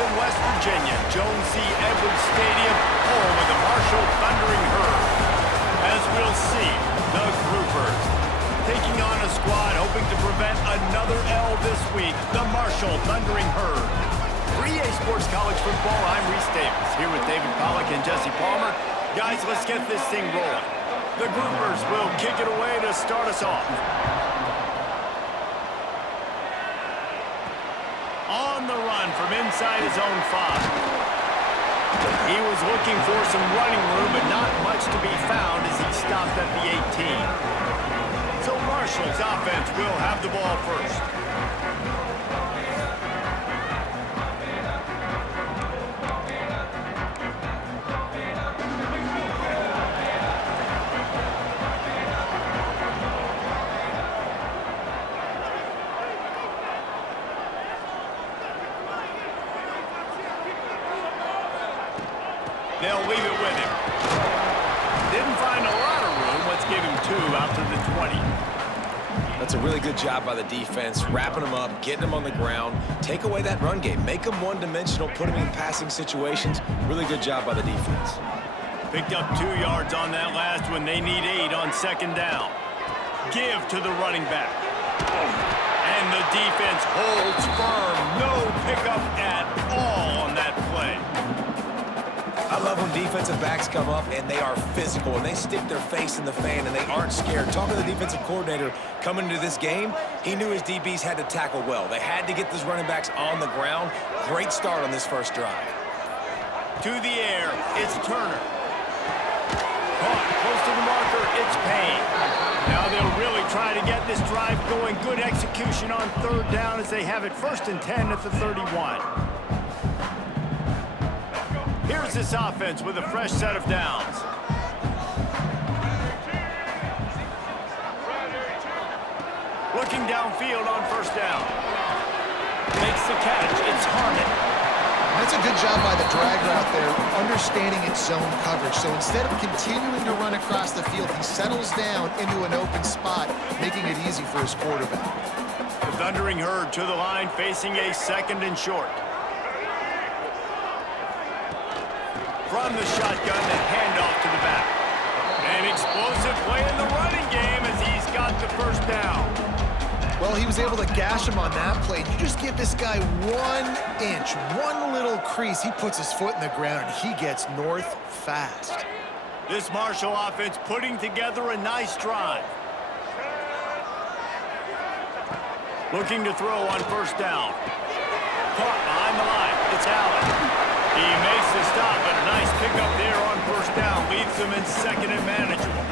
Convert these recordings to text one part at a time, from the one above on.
in West Virginia, Jones C. Edwards Stadium, home of the Marshall Thundering Herd. As we'll see, the Groupers taking on a squad hoping to prevent another L this week, the Marshall Thundering Herd. 3A Sports College Football, I'm Reese Davis, here with David Pollack and Jesse Palmer. Guys, let's get this thing rolling. The Groupers will kick it away to start us off. On the run from inside his own 5. He was looking for some running room, but not much to be found as he stopped at the 18. So Marshall's offense will have the ball first. They'll leave it with him. Didn't find a lot of room. Let's give him 2 out to the 20. That's a really good job by the defense, wrapping them up, getting them on the ground. Take away that run game. Make them one-dimensional, put them in passing situations. Really good job by the defense. Picked up 2 yards on that last one. They need 8 on second down. Give to the running back. And the defense holds firm. No pickup at all on that play. I love when defensive backs come up and they are physical and they stick their face in the fan and they aren't scared. Talking to the defensive coordinator coming into this game, he knew his DBs had to tackle well. They had to get those running backs on the ground. Great start on this first drive. To the air, it's Turner. Caught close to the marker, it's Payne. Now they'll really try to get this drive going. Good execution on third down as they have it 1st and 10 at the 31. Here's this offense with a fresh set of downs. Looking downfield on 1st down. Makes the catch. It's Harmon. That's a good job by the drag route there, understanding its zone coverage. So instead of continuing to run across the field, he settles down into an open spot, making it easy for his quarterback. The Thundering Herd to the line, facing a 2nd and short. From the shotgun, the handoff to the back. An explosive play in the running game as he's got the 1st down. Well, he was able to gash him on that play. You just give this guy 1 inch, one little crease, he puts his foot in the ground and he gets north fast. This Marshall offense putting together a nice drive. Looking to throw on 1st down. Caught behind the line. It's Allen. He makes the stop, but a nice pickup there on 1st down. Leaves them in 2nd and manageable.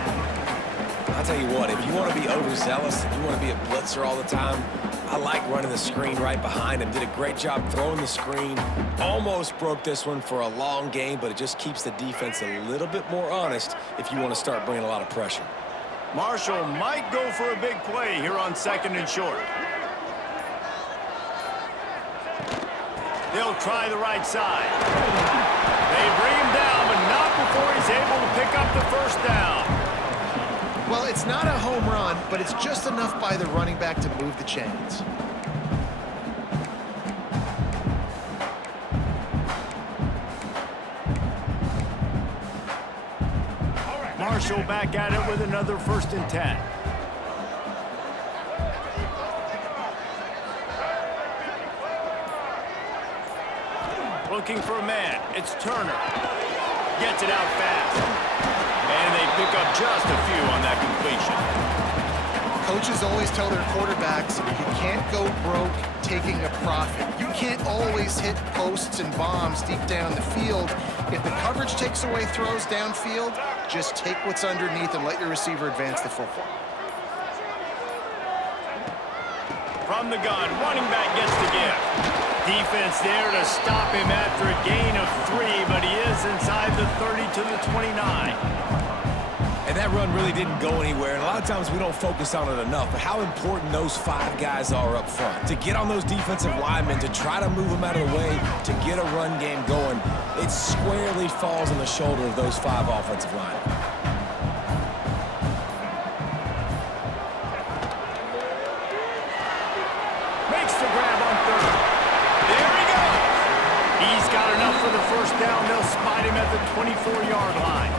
I'll tell you what, if you want to be overzealous, if you want to be a blitzer all the time, I like running the screen right behind him. Did a great job throwing the screen. Almost broke this one for a long game, but it just keeps the defense a little bit more honest if you want to start bringing a lot of pressure. Marshall might go for a big play here on 2nd and short. They'll try the right side. They bring him down, but not before he's able to pick up the 1st down. Well, it's not a home run, but it's just enough by the running back to move the chains. Marshall back at it with another 1st and 10. Looking for a man. It's Turner. Gets it out fast. And they pick up just a few on that completion. Coaches always tell their quarterbacks, you can't go broke taking a profit. You can't always hit posts and bombs deep down the field. If the coverage takes away throws downfield, just take what's underneath and let your receiver advance the football. From the gun, running back gets the gift. Defense there to stop him after a gain of 3, but he is inside the 30 to the 29. And that run really didn't go anywhere, and a lot of times we don't focus on it enough, but how important those 5 guys are up front. To get on those defensive linemen, to try to move them out of the way, to get a run game going, it squarely falls on the shoulder of those 5 offensive linemen. Makes the grab on 3rd. There he goes. He at the 24-yard line.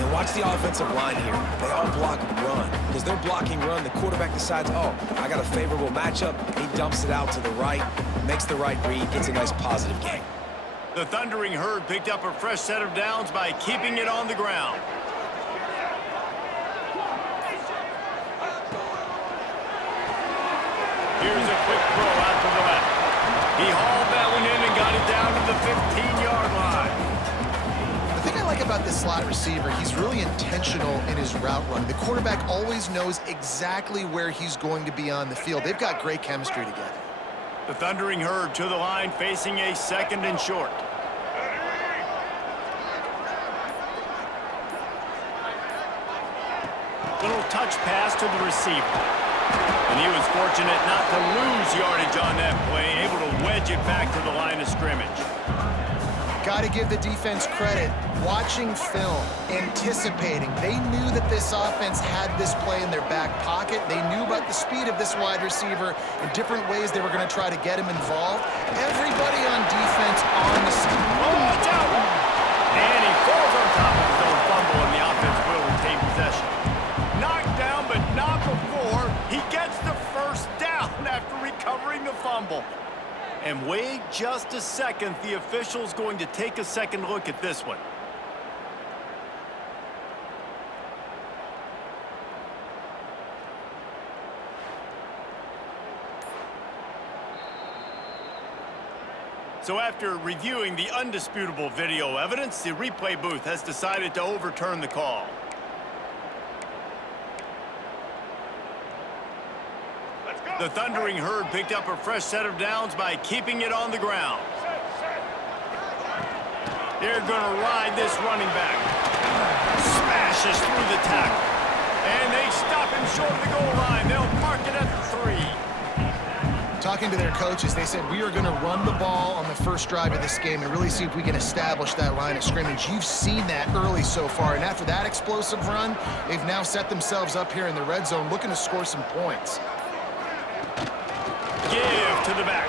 And watch the offensive line here. They all block run. Because they're blocking run, the quarterback decides, oh, I got a favorable matchup. He dumps it out to the right, makes the right read, gets a nice positive gain. The Thundering Herd picked up a fresh set of downs by keeping it on the ground. Here's a quick throw out to the left. He hauled that one in and got it down to the 15-yard line. The thing I like about this slot receiver, he's really intentional in his route run. The quarterback always knows exactly where he's going to be on the field. They've got great chemistry together. The Thundering Herd to the line, facing a 2nd and short. Little touch pass to the receiver. And he was fortunate not to lose yardage on that play, able to wedge it back to the line of scrimmage. Got to give the defense credit. Watching film, anticipating. They knew that this offense had this play in their back pocket. They knew about the speed of this wide receiver and different ways they were going to try to get him involved. Everybody on defense on the scene. Oh, watch out! And he falls on top of his own fumble, and the offense will retain possession. Knocked down, but not before he gets the first down after recovering the fumble. And wait just a second, the official's going to take a second look at this one. So after reviewing the undisputable video evidence, the replay booth has decided to overturn the call. The Thundering Herd picked up a fresh set of downs by keeping it on the ground. They're going to ride this running back. Smashes through the tackle. And they stop him short of the goal line. They'll mark it at the 3. Talking to their coaches, they said, we are going to run the ball on the first drive of this game and really see if we can establish that line of scrimmage. You've seen that early so far, and after that explosive run, they've now set themselves up here in the red zone looking to score some points. Give to the back.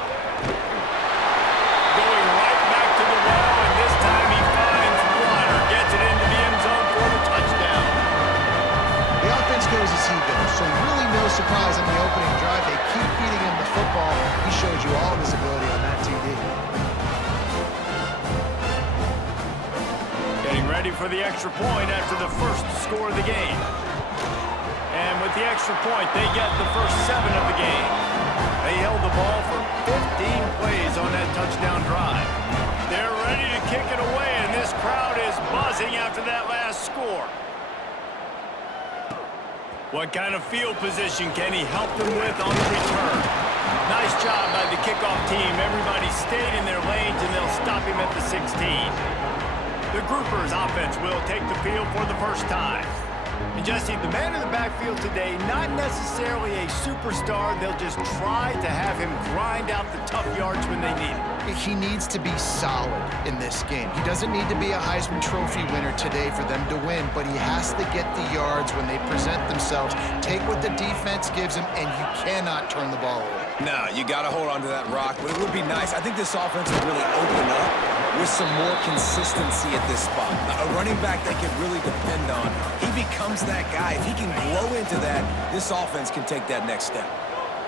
Going right back to the wall, and this time he finds Water. Gets it into the end zone for the touchdown. The offense goes as he goes, so really no surprise on the opening drive. They keep feeding him the football. He showed you all of his ability on that TD. Getting ready for the extra point after the first score of the game. And with the extra point, they get the first 7 of the game. They held the ball for 15 plays on that touchdown drive. They're ready to kick it away, and this crowd is buzzing after that last score. What kind of field position can he help them with on the return? Nice job by the kickoff team. Everybody stayed in their lanes, and they'll stop him at the 16. The Groupers offense will take the field for the first time. And Jesse, the man in the backfield today, not necessarily a superstar. They'll just try to have him grind out the tough yards when they need it. He needs to be solid in this game. He doesn't need to be a Heisman Trophy winner today for them to win, but he has to get the yards when they present themselves. Take what the defense gives him, and you cannot turn the ball over. No, you got to hold on to that rock, but it would be nice. I think this offense would really open up with some more consistency at this spot. A running back they could really depend on. He becomes that guy. If he can grow into that, this offense can take that next step.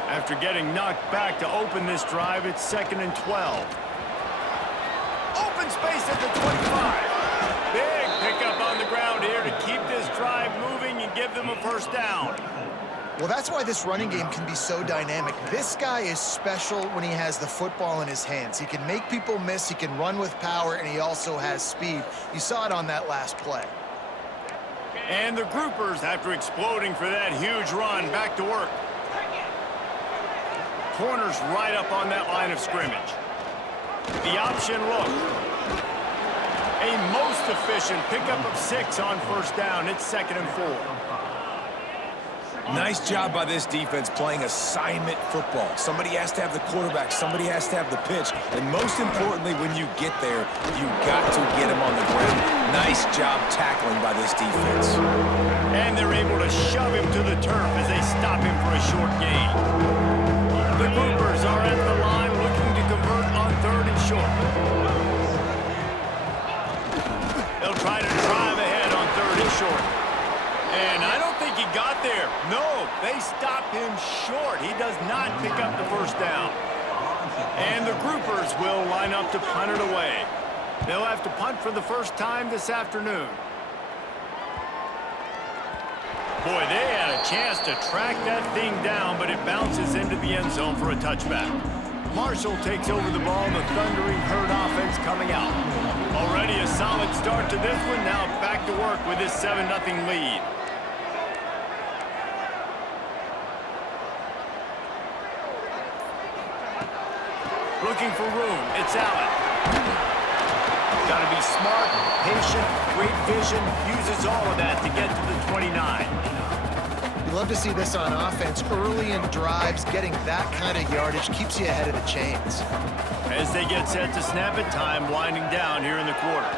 After getting knocked back to open this drive, it's 2nd and 12. Open space at the 25. Big pickup on the ground here to keep this drive moving and give them a first down. Well, that's why this running game can be so dynamic. This guy is special when he has the football in his hands. He can make people miss, he can run with power, and he also has speed. You saw it on that last play. And the Groupers, after exploding for that huge run, back to work. Corners right up on that line of scrimmage. The option look. A most efficient pickup of 6 on first down. It's 2nd and 4. Nice job by this defense playing assignment football. Somebody has to have the quarterback. Somebody has to have the pitch. And most importantly, when you get there, you got to get him on the ground. Nice job tackling by this defense. And they're able to shove him to the turf as they stop him for a short gain. The Groupers are at the line looking to convert on 3rd and short. short. And I don't think he got there. No, they stopped him short. He does not pick up the first down. And the groupers will line up to punt it away. They'll have to punt for the first time this afternoon. Boy, they had a chance to track that thing down, but it bounces into the end zone for a touchback. Marshall takes over the ball, the Thundering Herd offense coming out. Already a solid start to this one, now back to work with this 7-0 lead. Looking for room, it's Allen. Got to be smart, patient, great vision, uses all of that to get to the 29. You love to see this on offense. Early in drives, getting that kind of yardage keeps you ahead of the chains. As they get set to snap it, time winding down here in the quarter.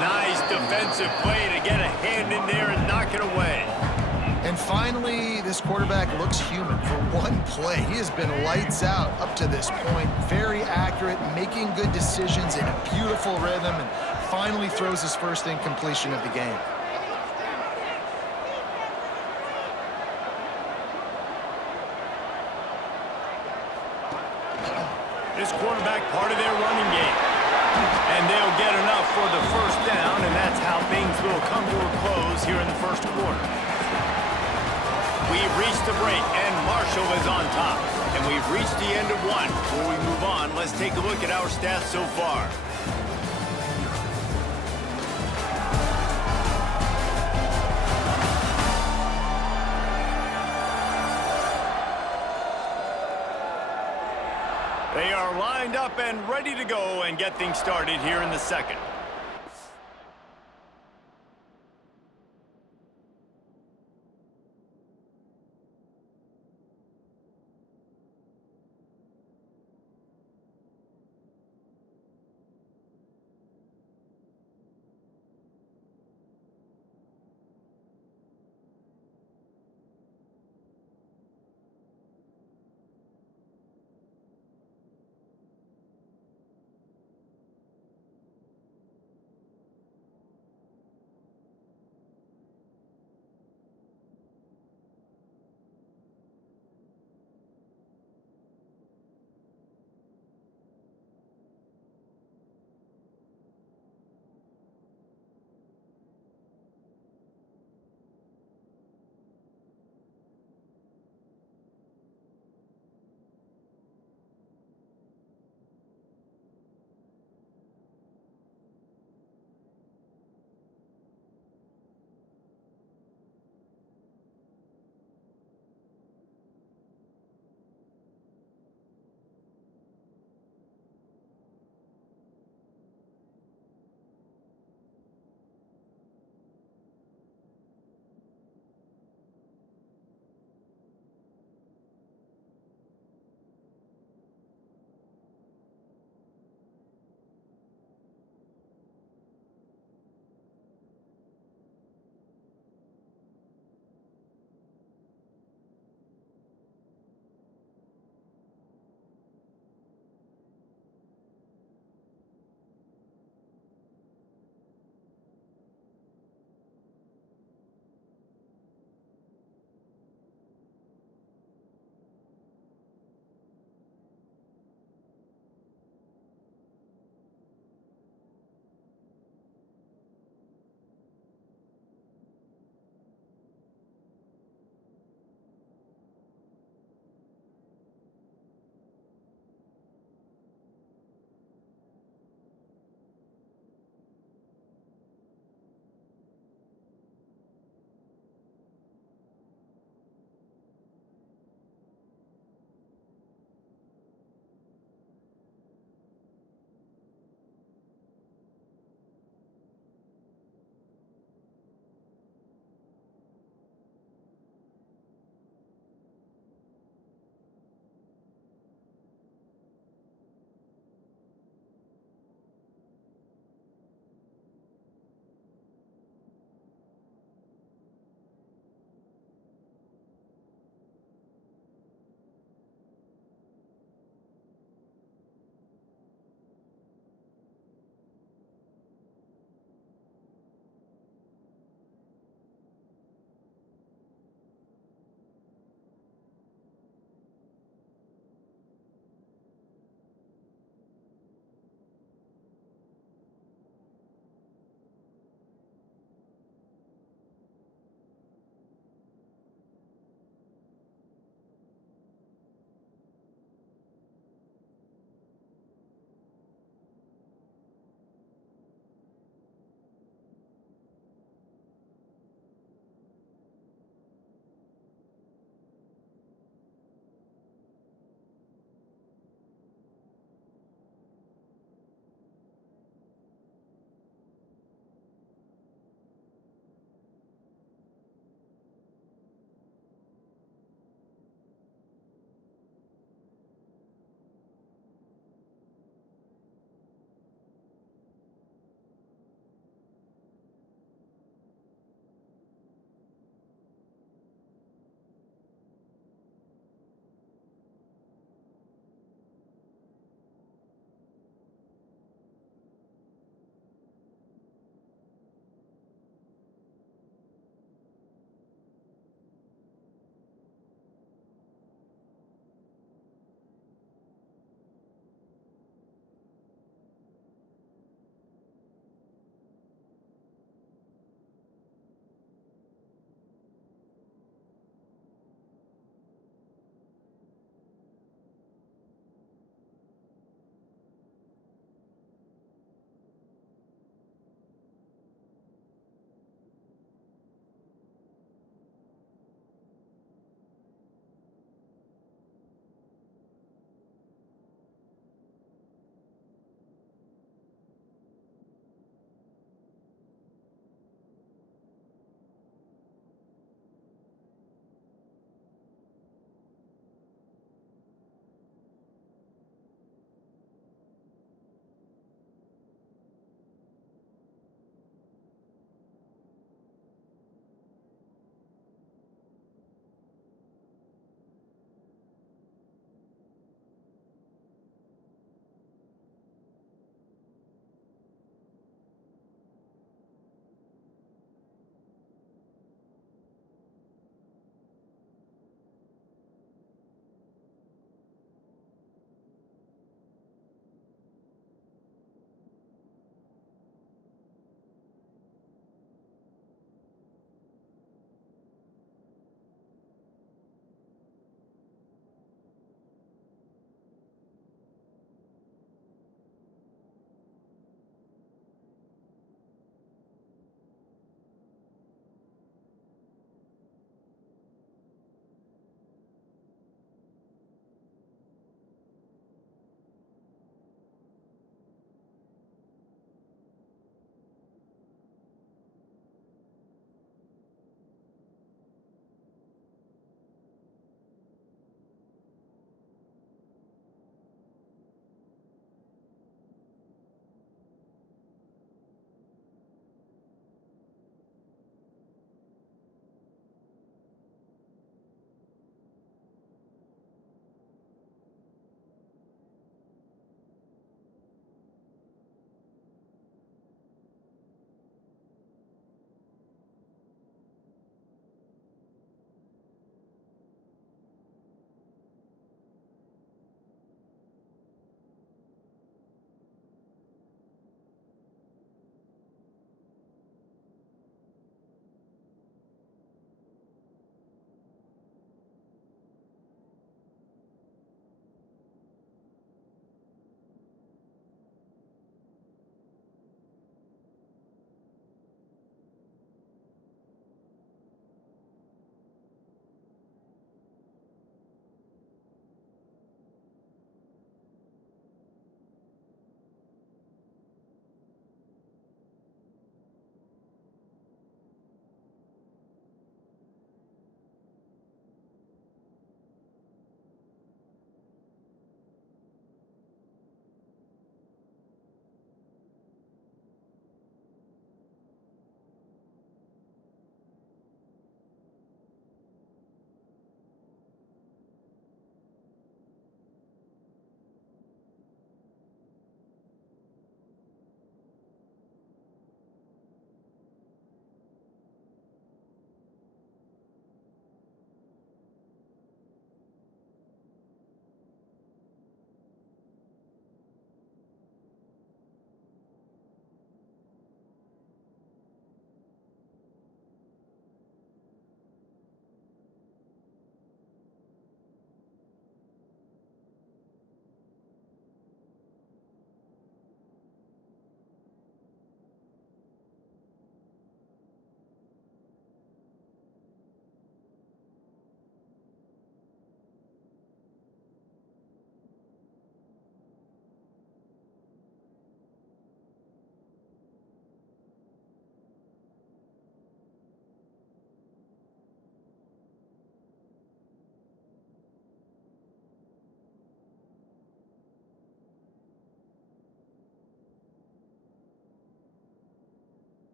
Nice defensive play to get a hand in there and knock it away. And finally, this quarterback looks human for one play. He has been lights out up to this point. Very accurate, making good decisions in a beautiful rhythm, and finally throws his first incompletion of the game. This quarterback part of their running game. And they'll get enough for the first down, and that's how things will come to a close here in the first quarter. We've reached the break, and Marshall is on top. And we've reached the end of one. Before we move on, let's take a look at our stats so far. They are lined up and ready to go and get things started here in the second.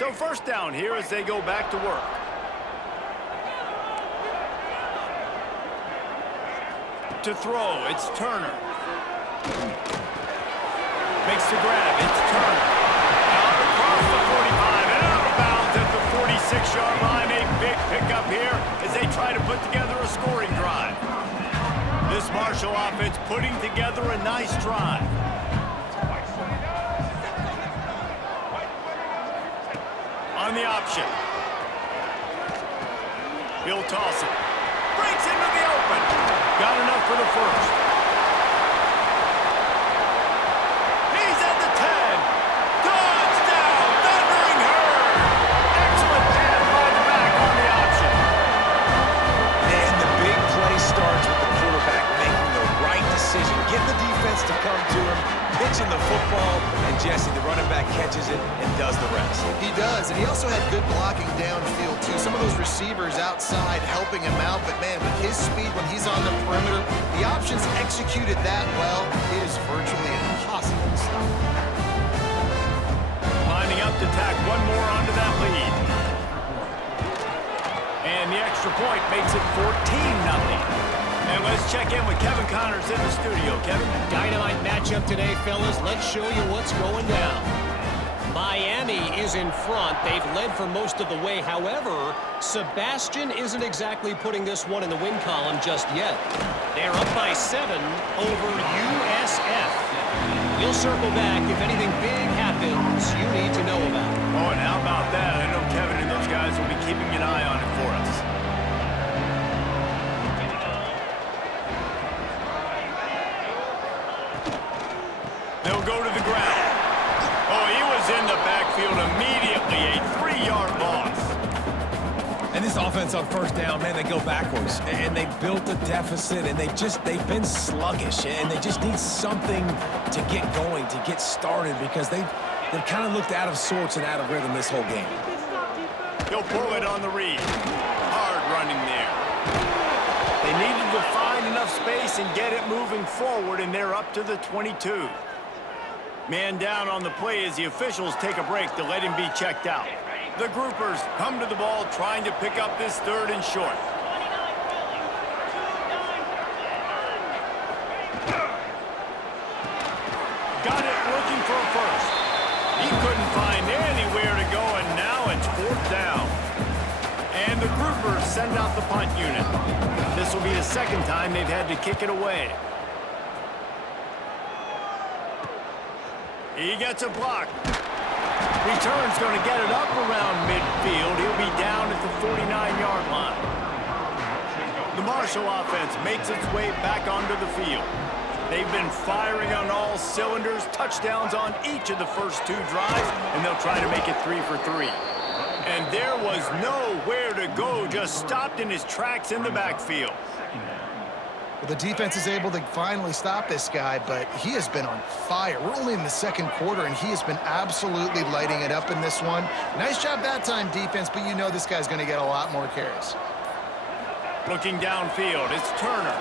So first down here as they go back to work. To throw, it's Turner. Makes the grab, it's Turner. Out across the 45 and out of bounds at the 46-yard line. A big pickup here as they try to put together a scoring drive. This Marshall offense putting together a nice drive. On the option. He'll toss it. Breaks into the open. Got enough for the first. He's at the 10. Touchdown, Thundering Herd. Excellent pass by the back on the option. And the big play starts with the quarterback making the right decision, getting the defense to come to him, pitching the football, and Jesse, the running back, catches it and does the rest. He does, and he also had good blocking downfield, too. Some of those receivers outside helping him out, but, man, with his speed when he's on the perimeter, the options executed that well, it is virtually impossible to stop. Lining up to tack one more onto that lead. And the extra point makes it 14-0. And let's check in with Kevin Connors in the studio. Kevin? Dynamite matchup today, fellas. Let's show you what's going down. Miami is in front. They've led for most of the way. However, Sebastian isn't exactly putting this one in the win column just yet. They're up by 7 over USF. We'll circle back if anything big happens you need to know about. Oh, and how about that? I know Kevin and those guys will be keeping an eye on it for us. They'll go to the ground. Oh, he was in the backfield immediately. A 3-yard loss. And this offense on first down, man, they go backwards. And they built a deficit, and they've been sluggish. And they just need something to get going, to get started, because they've kind of looked out of sorts and out of rhythm this whole game. He'll pull it on the read. Hard running there. They needed to find enough space and get it moving forward, and they're up to the 22. Man down on the play as the officials take a break to let him be checked out. The groupers come to the ball trying to pick up this 3rd and short. Got it looking for a first. He couldn't find anywhere to go, and now it's 4th down. And the groupers send out the punt unit. This will be the 2nd time they've had to kick it away. He gets a block. Return's going to get it up around midfield. He'll be down at the 49-yard line. The Marshall offense makes its way back onto the field. They've been firing on all cylinders, touchdowns on each of the first 2 drives, and they'll try to make it 3 for 3. And there was nowhere to go, just stopped in his tracks in the backfield. Well, the defense is able to finally stop this guy, but he has been on fire. We're only in the 2nd quarter, and he has been absolutely lighting it up in this one. Nice job that time, defense, but you know this guy's going to get a lot more carries. Looking downfield, it's Turner.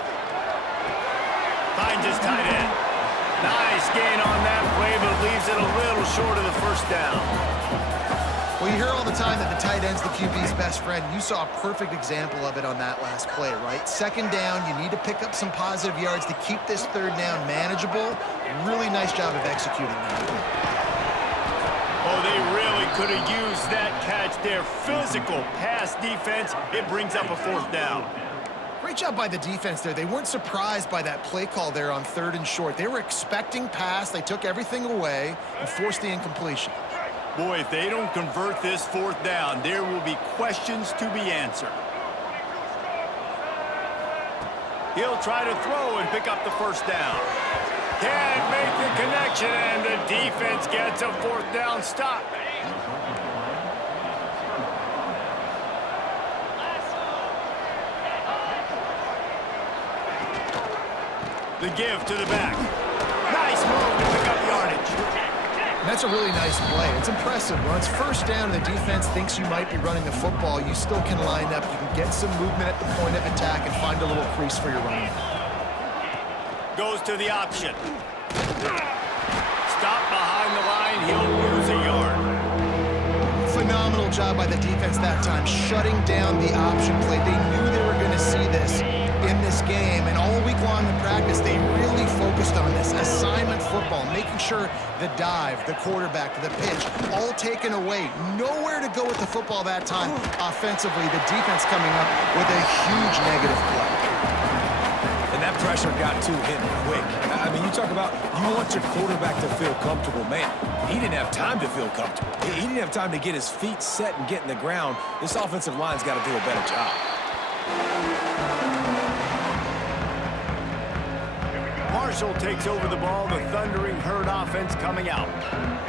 Finds his tight end. Nice gain on that play, but leaves it a little short of the first down. Well, you hear all the time that the tight end's the QB's best friend. You saw a perfect example of it on that last play, right? 2nd down, you need to pick up some positive yards to keep this 3rd down manageable. Really nice job of executing that. Oh, they really could have used that catch there. Physical pass defense. It brings up a 4th down. Great job by the defense there. They weren't surprised by that play call there on 3rd and short. They were expecting pass. They took everything away and forced the incompletion. Boy, if they don't convert this 4th down, there will be questions to be answered. He'll try to throw and pick up the 1st down. Can't make the connection, and the defense gets a 4th down stop. The give to the back. Nice move to pick up yardage. And that's a really nice play. It's impressive. When it's 1st down and the defense thinks you might be running the football, you still can line up. You can get some movement at the point of attack and find a little crease for your running. Goes to the option. Stop behind the line. He'll lose a yard. Phenomenal by the defense that time, shutting down the option play. They knew they were going to see this in this game, and all week long in practice, they really focused on this assignment football, making sure the dive, the quarterback, the pitch, all taken away. Nowhere to go with the football that time. Offensively, the defense coming up with a huge negative play. And that pressure got to him quick. I mean, you talk about you want your quarterback to feel comfortable. Man, he didn't have time to feel comfortable. He didn't have time to get his feet set and get in the ground. This offensive line's got to do a better job. Marshall takes over the ball, the Thundering Herd offense coming out.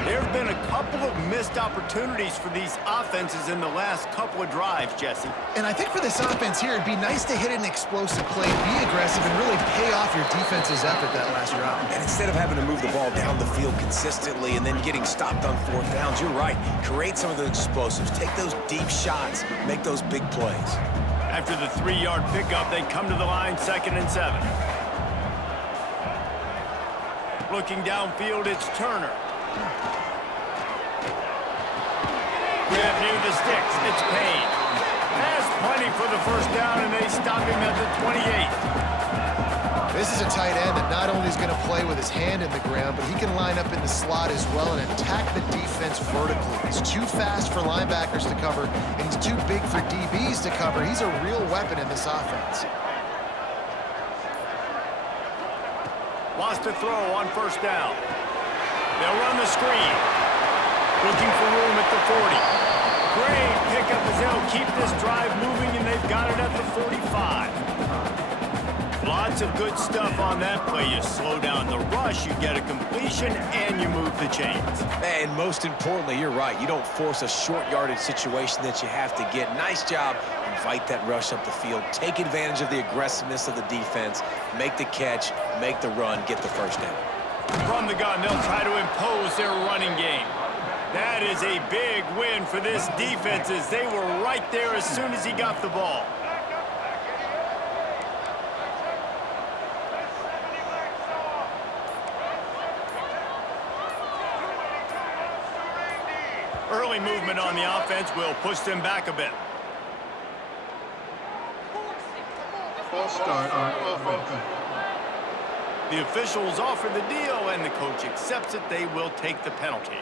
There have been a couple of missed opportunities for these offenses in the last couple of drives, Jesse. And I think for this offense here, it'd be nice to hit an explosive play, be aggressive, and really pay off your defense's effort that last drive. And instead of having to move the ball down the field consistently and then getting stopped on fourth downs, you're right. Create some of those explosives. Take those deep shots. Make those big plays. After the 3-yard pickup, they come to the line, 2nd and 7. Looking downfield, it's Turner. Grab near the sticks, it's Payne. Has plenty for the first down, and they stop him at the 28. This is a tight end that not only is going to play with his hand in the ground, but he can line up in the slot as well and attack the defense vertically. He's too fast for linebackers to cover, and he's too big for DBs to cover. He's a real weapon in this offense. Lost a throw on first down. They'll run the screen. Looking for room at the 40. Great pickup as they'll keep this drive moving, and they've got it at the 45. Lots of good stuff on that play. You slow down the rush, you get a completion, and you move the chains. And most importantly, you're right. You don't force a short yardage situation that you have to get. Nice job. Invite that rush up the field. Take advantage of the aggressiveness of the defense. Make the catch, make the run, get the first down. From the gun, they'll try to impose their running game. That is a big win for this defense as they were right there as soon as he got the ball. Early movement on the offense will push them back a bit. False start on offense. The officials offer the deal, and the coach accepts it. They will take the penalty.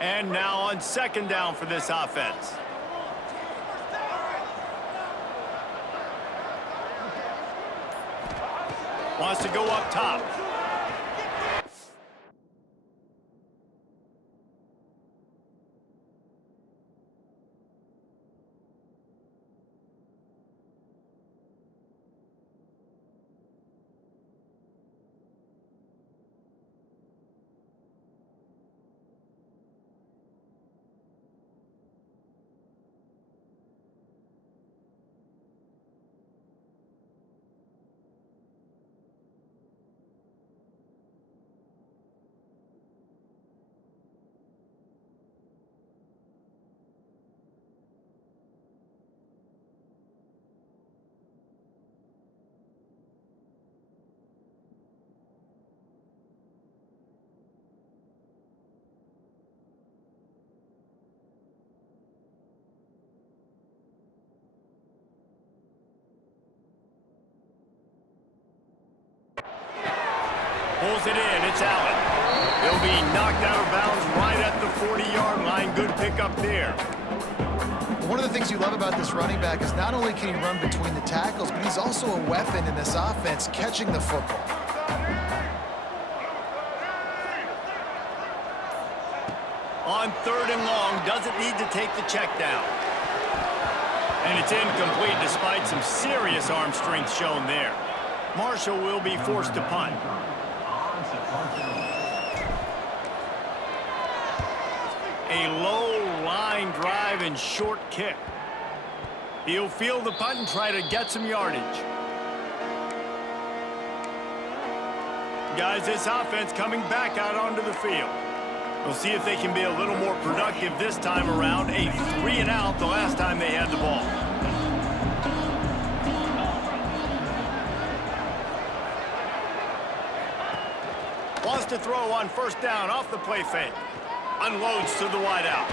And now on 2nd down for this offense. Wants to go up top. Pulls it in, it's Allen. He'll be knocked out of bounds right at the 40-yard line. Good pickup there. One of the things you love about this running back is not only can he run between the tackles, but he's also a weapon in this offense, catching the football. On 3rd and long, doesn't need to take the check down. And it's incomplete despite some serious arm strength shown there. Marshall will be forced to punt. A low line drive and short kick. He'll field the punt and try to get some yardage. Guys, this offense coming back out onto the field. We'll see if they can be a little more productive this time around. A 3-and-out the last time they had the ball. Wants to throw on first down off the play fake. Unloads to the wideout.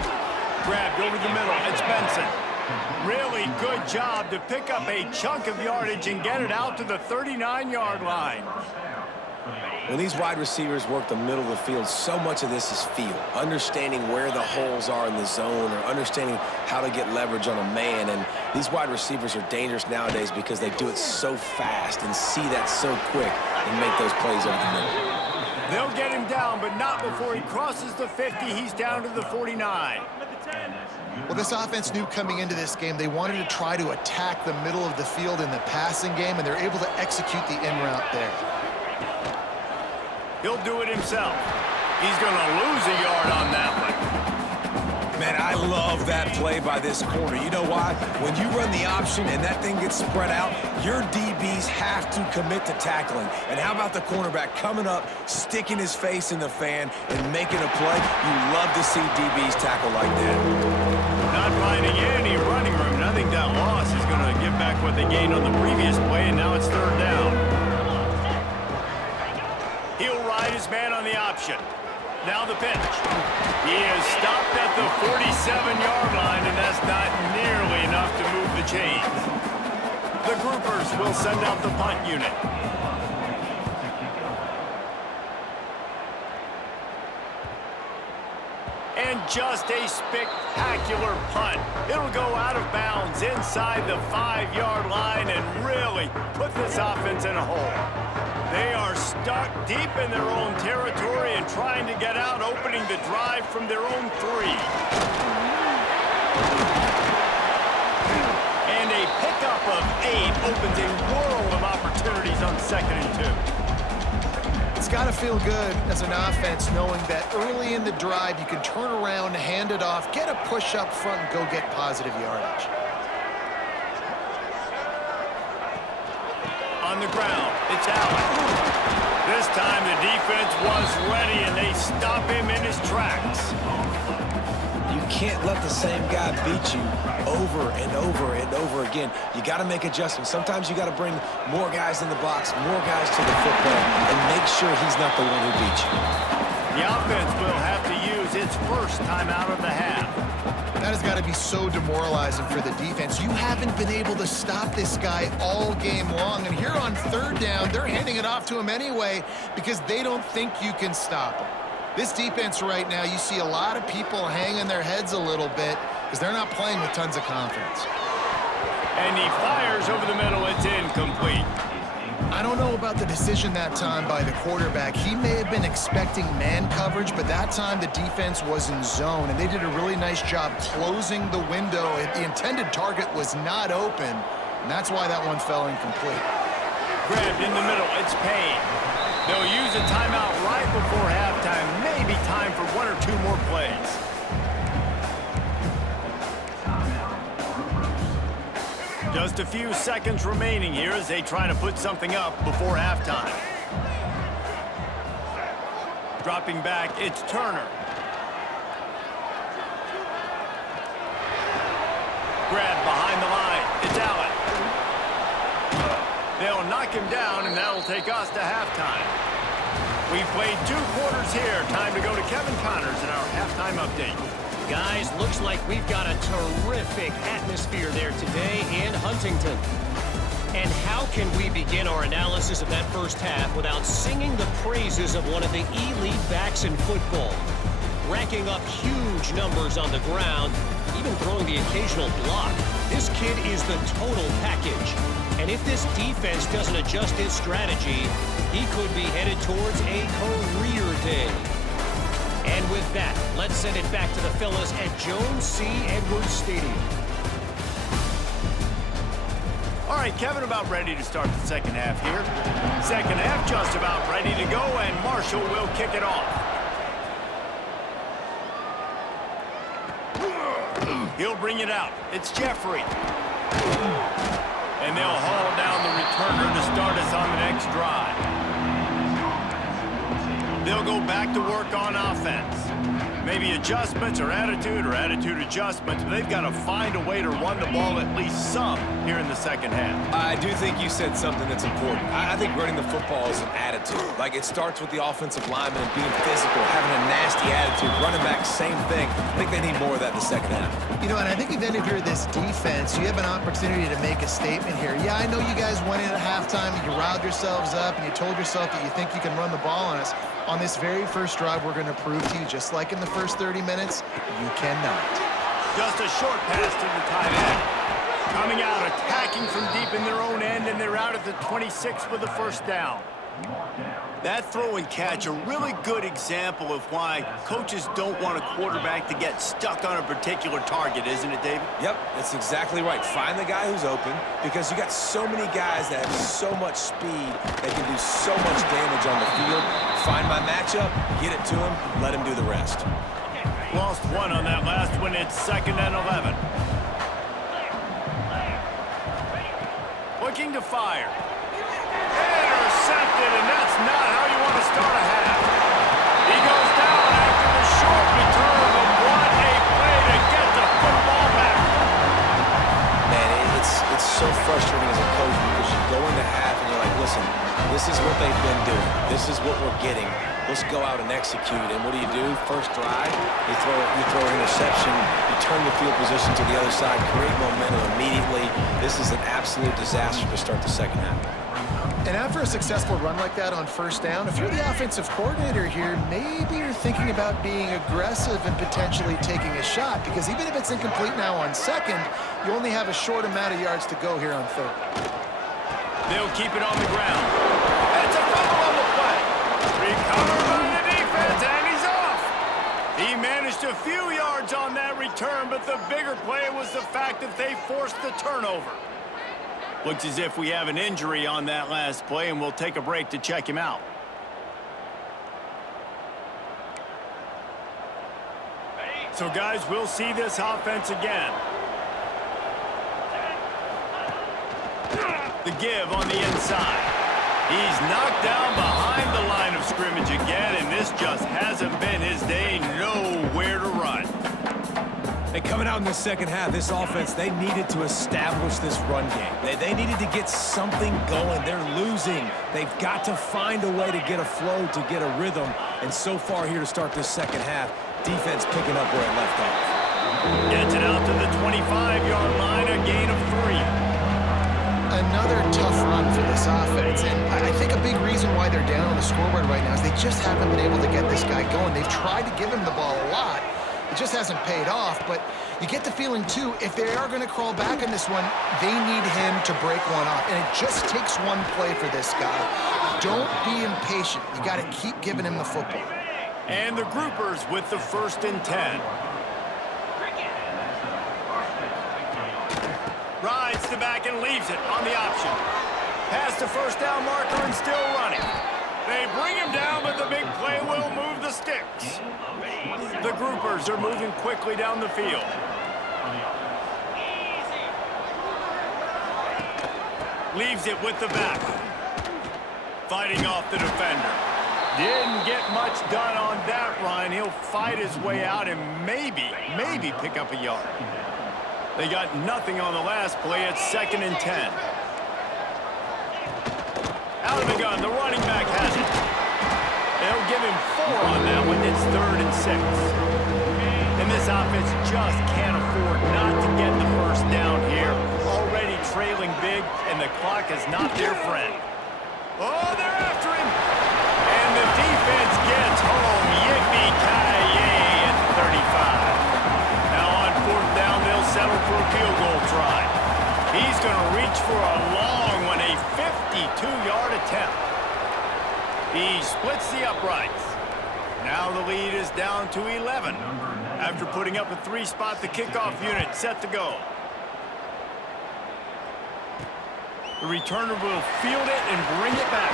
Grabbed over the middle. It's Benson. Really good job to pick up a chunk of yardage and get it out to the 39-yard line. When these wide receivers work the middle of the field, so much of this is feel. Understanding where the holes are in the zone or understanding how to get leverage on a man. And these wide receivers are dangerous nowadays because they do it so fast and see that so quick and make those plays over the middle. They'll get him down, but not before he crosses the 50. He's down to the 49. Well, this offense knew coming into this game they wanted to try to attack the middle of the field in the passing game, and they're able to execute the in route there. He'll do it himself. He's going to lose a yard on that one. Man, I love that play by this corner. You know why? When you run the option and that thing gets spread out, your DBs have to commit to tackling. And how about the cornerback coming up, sticking his face in the fan, and making a play? You love to see DBs tackle like that. Not finding any running room. I think that loss is going to give back what they gained on the previous play, and now it's third down. He'll ride his man on the option. Now the pitch. He is stopped at the 47-yard line, and that's not nearly enough to move the chains. The groupers will send out the punt unit. And just a spectacular punt. It'll go out of bounds inside the 5-yard line and really put this offense in a hole. They are stuck deep in their own territory and trying to get out, opening the drive from their own 3. And a pickup of 8 opens a world of opportunities on 2nd and 2. It's got to feel good as an offense knowing that early in the drive you can turn around, hand it off, get a push up front, and go get positive yardage. On the ground, it's Allen. This time the defense was ready and they stop him in his tracks. You can't let the same guy beat you over and over and over again. You got to make adjustments. Sometimes you got to bring more guys in the box, more guys to the football, and make sure he's not the one who beat you. The offense will have to use its first time out of the half. That has got to be so demoralizing for the defense. You haven't been able to stop this guy all game long. And here on third down, they're handing it off to him anyway because they don't think you can stop him. This defense right now, you see a lot of people hanging their heads a little bit because they're not playing with tons of confidence. And he fires over the middle. It's incomplete. I don't know about the decision that time by the quarterback. He may have been expecting man coverage, but that time the defense was in zone, and they did a really nice job closing the window. The intended target was not open, and that's why that one fell incomplete. Grabbed in the middle. It's Payne. They'll use a timeout right before halftime. Maybe time for 1 or 2 more plays. Just a few seconds remaining here as they try to put something up before halftime. Dropping back, it's Turner. Grab behind the line, it's Allen. They'll knock him down, and that'll take us to halftime. We've played 2 quarters here. Time to go to Kevin Connors in our halftime update. Guys, looks like we've got a terrific atmosphere there today in Huntington. And how can we begin our analysis of that first half without singing the praises of one of the elite backs in football? Racking up huge numbers on the ground, even throwing the occasional block. This kid is the total package. And if this defense doesn't adjust its strategy, he could be headed towards a career day. And with that, let's send it back to the fellas at Jones C. Edwards Stadium. All right, Kevin, about ready to start the second half here. Second half just about ready to go, and Marshall will kick it off. He'll bring it out. It's Jeffrey. And they'll haul down the returner to start us on the next drive. They'll go back to work on offense. Maybe adjustments or attitude adjustments, but they've got to find a way to run the ball at least some here in the second half. I do think you said something that's important. I think running the football is an attitude. Like, it starts with the offensive lineman and being physical, having a nasty attitude. Running back, same thing. I think they need more of that in the second half. You know, and I think even if you're this defense, you have an opportunity to make a statement here. Yeah, I know you guys went in at halftime and you riled yourselves up and you told yourself that you think you can run the ball on us. On this very first drive, we're going to prove to you, just like in the first 30 minutes, you cannot. Just a short pass to the tight end. Coming out, attacking from deep in their own end, and they're out at the 26 for the first down. That throw and catch, a really good example of why coaches don't want a quarterback to get stuck on a particular target, isn't it, David? Yep, that's exactly right. Find the guy who's open, because you got so many guys that have so much speed that can do so much damage on the field. Find my matchup, get it to him, let him do the rest. Lost one on that last one. It's 2nd and 11. Looking to fire. Intercepted, and that's not how you want to start a half. He goes down after the short return, but what a play to get the football back. Man, it's so frustrating as a coach because you go into half and you're like, listen, this is what they've been doing. This is what we're getting. Let's go out and execute. And what do? First drive, you throw an interception, you turn the field position to the other side, create momentum immediately. This is an absolute disaster to start the second half. And after a successful run like that on first down, if you're the offensive coordinator here, maybe you're thinking about being aggressive and potentially taking a shot, because even if it's incomplete now on second, you only have a short amount of yards to go here on third. They'll keep it on the ground. It's a fumble on the play. Recovered by the defense, and he's off. He managed a few yards on that return, but the bigger play was the fact that they forced the turnover. Looks as if we have an injury on that last play, and we'll take a break to check him out. So, guys, we'll see this offense again. The give on the inside. He's knocked down behind the line of scrimmage again, and this just hasn't been his day. Nowhere to run. And coming out in the second half, this offense, they needed to establish this run game. They needed to get something going. They're losing. They've got to find a way to get a flow, to get a rhythm. And so far here to start this second half, defense picking up where it left off. Gets it out to the 25-yard line, a gain of 3. Another tough run for this offense, and I think a big reason why they're down on the scoreboard right now is they just haven't been able to get this guy going. They've tried to give him the ball a lot. It just hasn't paid off, but you get the feeling, too, if they are going to crawl back in this one, they need him to break one off, and it just takes one play for this guy. Don't be impatient. You got to keep giving him the football. And the groupers with the 1st and 10. Rides the back and leaves it on the option. Past the first down marker and still running. They bring him down, but the big play will move the sticks. The groupers are moving quickly down the field. Leaves it with the back. Fighting off the defender. Didn't get much done on that run. He'll fight his way out and maybe pick up a yard. They got nothing on the last play. It's 2nd and 10. Out of the gun, the running back has it. They'll give him 4 on that one. It's 3rd and 6. And this offense just can't afford not to get the first down here. Already trailing big, and the clock is not their friend. Oh, they're after him. And the defense gets home. Yippee-ki-yay at 35. Now on 4th down, they'll settle for a field goal try. He's going to reach for a long one, a 52-yard attempt. He splits the uprights. Now the lead is down to 11. After putting up a 3-spot, the kickoff unit set to go. The returner will field it and bring it back.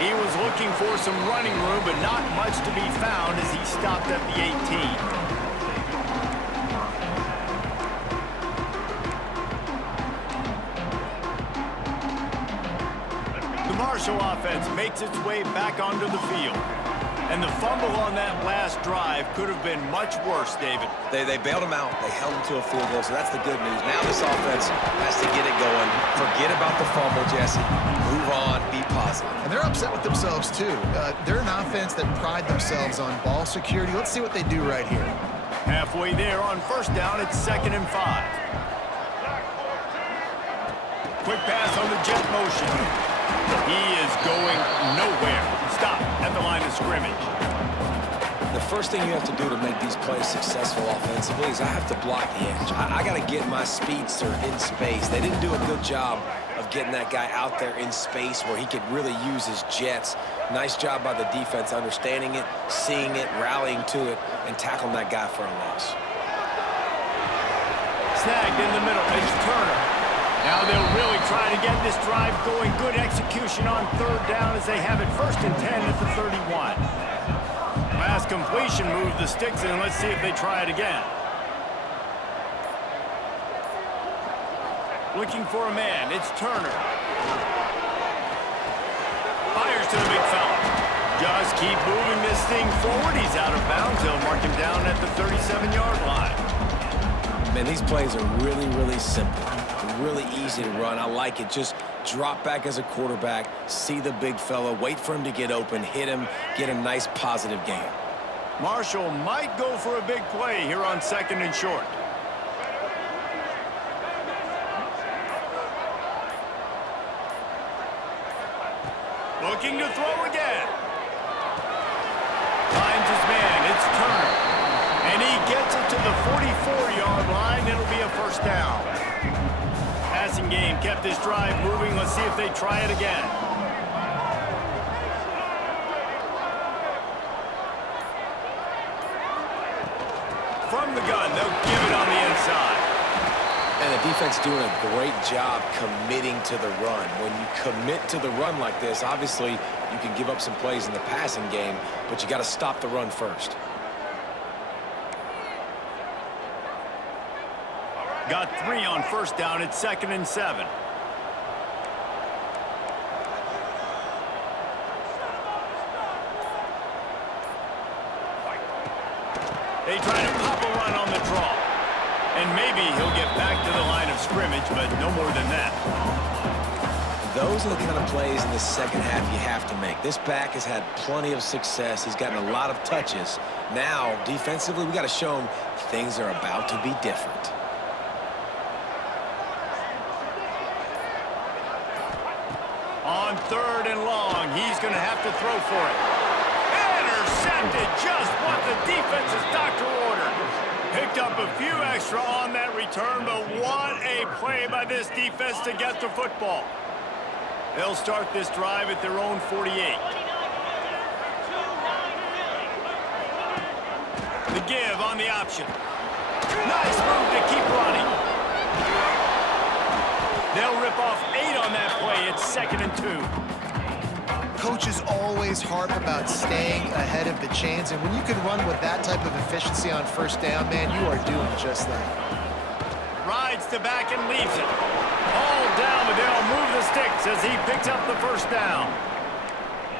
He was looking for some running room, but not much to be found as he stopped at the 18. The Marshall offense makes its way back onto the field. And the fumble on that last drive could have been much worse, David. They bailed him out. They held him to a field goal, so that's the good news. Now this offense has to get it going. Forget about the fumble, Jesse. Move on. Be positive. And they're upset with themselves, too. They're an offense that pride themselves on ball security. Let's see what they do right here. Halfway there on first down, it's 2nd and 5. Quick pass on the jet motion. He is going nowhere. Stop at the line of scrimmage. The first thing you have to do to make these plays successful offensively is I have to block the edge. I got to get my speedster in space. They didn't do a good job of getting that guy out there in space where he could really use his jets. Nice job by the defense understanding it, seeing it, rallying to it, and tackling that guy for a loss. Snagged in the middle. It's Turner. Now they'll really try to get this drive going. Good execution on 3rd down as they have it 1st and 10 at the 31. Pass completion, move the sticks in. Let's see if they try it again. Looking for a man. It's Turner. Fires to the big fella. Just keep moving this thing forward. He's out of bounds. They'll mark him down at the 37-yard line. Man, these plays are really, really simple. Really easy to run. I like it. Just drop back as a quarterback, see the big fella, wait for him to get open, hit him, get a nice positive gain. Marshall might go for a big play here on 2nd and short. Looking to throw again. Finds his man. It's Turner. And he gets it to the 44-yard line. It'll be a 1st down. Passing game kept this drive moving. Let's see if they try it again. From the gun, they'll give it on the inside. And the defense doing a great job committing to the run. When you commit to the run like this, obviously you can give up some plays in the passing game, but you got to stop the run first. Got 3 on 1st down. It's 2nd and 7. They try to pop a run on the draw. And maybe he'll get back to the line of scrimmage, but no more than that. Those are the kind of plays in the second half you have to make. This back has had plenty of success. He's gotten a lot of touches. Now, defensively, we got to show him things are about to be different. On 3rd and long, he's going to have to throw for it. Intercepted, just what the defense's doctor ordered. Picked up a few extra on that return, but what a play by this defense to get the football. They'll start this drive at their own 48. The give on the option. Nice move to keep running. They'll rip off 8 on that play. It's 2nd and 2. Coaches always harp about staying ahead of the chains, and when you can run with that type of efficiency on 1st down, man, you are doing just that. Rides to back and leaves it. All down, but they'll move the sticks as he picks up the 1st down.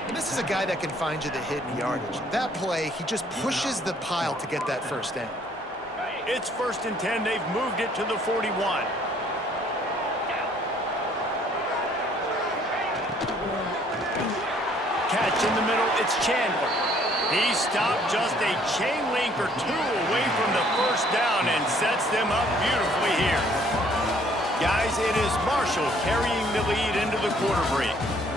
And this is a guy that can find you the hidden yardage. That play, he just pushes the pile to get that 1st down. It's 1st and 10. They've moved it to the 41. Catch in the middle, it's Chandler. He stopped just a chain link or 2 away from the 1st down and sets them up beautifully here. Guys, it is Marshall carrying the lead into the quarter break.